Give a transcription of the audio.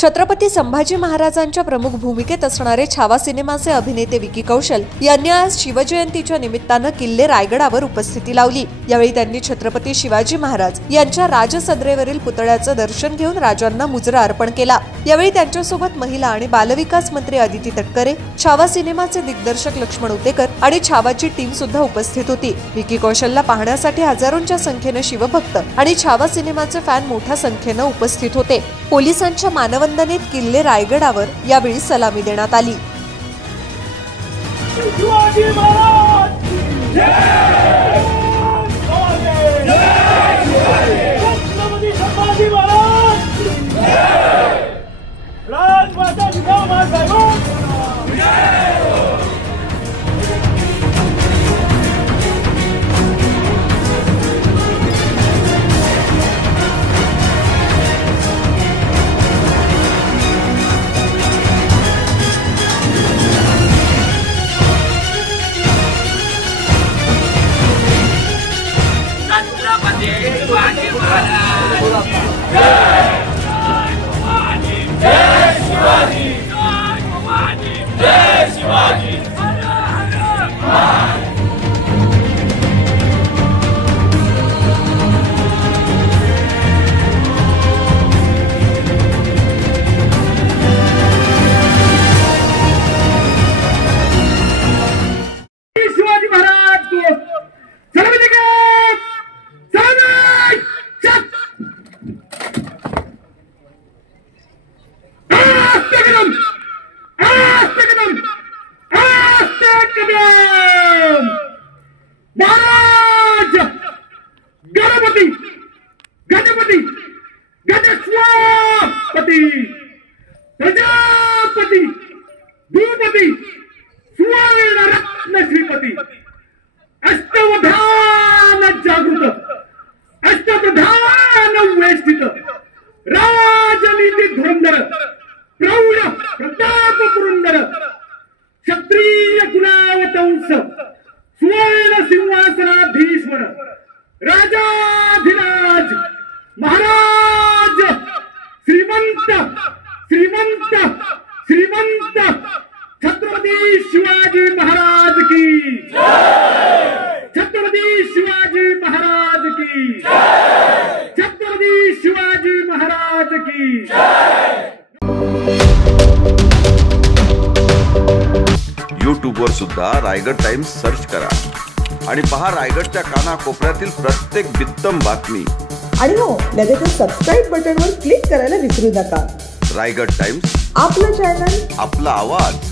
छत्रपती संभाजी महाराजांच्या प्रमुख भूमिकेत असणारे छावा सिनेमाचे अभिनेते विकी कौशल यांनी आज शिवजयंतीच्या निमित्तानं किल्ले रायगडावर उपस्थिती लावली। यावेळी त्यांनी छत्रपती शिवाजी महाराज यांच्या राजसदरेवरील पुतळ्याचं दर्शन घेऊन राजांना मुजरा अर्पण केला। यावेळी त्यांच्यासोबत महिला आणि बालविकास मंत्री अदिती तटकरे, छावा सिनेमाचे दिग्दर्शक लक्ष्मण उतेकर आणि छावाची टीम सुद्धा उपस्थित होती। विकी कौशलला पाहण्यासाठी हजारोंच्या संख्येने शिवभक्त आणि छावा सिनेमाचे फॅन मोठ्या संख्येने उपस्थित होते। पोलिसांच्या मानवंदनेत किल्ले रायगडावर यावेळी सलामी देण्यात आली। प्रजापति भूपति सुवर्ण रत्न श्रीपति अष्टवधान जागृत अष्टप्रधान वेष्टित राजनीति धुरंधर प्रौढ प्रताप पुरंदर क्षत्रिय कुलावतंस सुवर्ण सिंहासनाधीश्वर राजाधिराज महाराज श्रीमंत श्रीमंत श्रीमंत छत्रपती शिवाजी महाराज की जय। छत्रपती शिवाजी महाराज की जय। छत्रपती शिवाजी महाराज की जय। YouTube वर सुद्धा रायगड टाइम्स सर्च करा आणि पहा रायगडच्या कानाकोपऱ्यातील प्रत्येक बित्तम बातमी। आणि हो, लगेच सबस्क्राइब बटनवर क्लिक करायला विसरू नका। रायगड टाइम्स, आपलं चॅनल, आपला आवाज।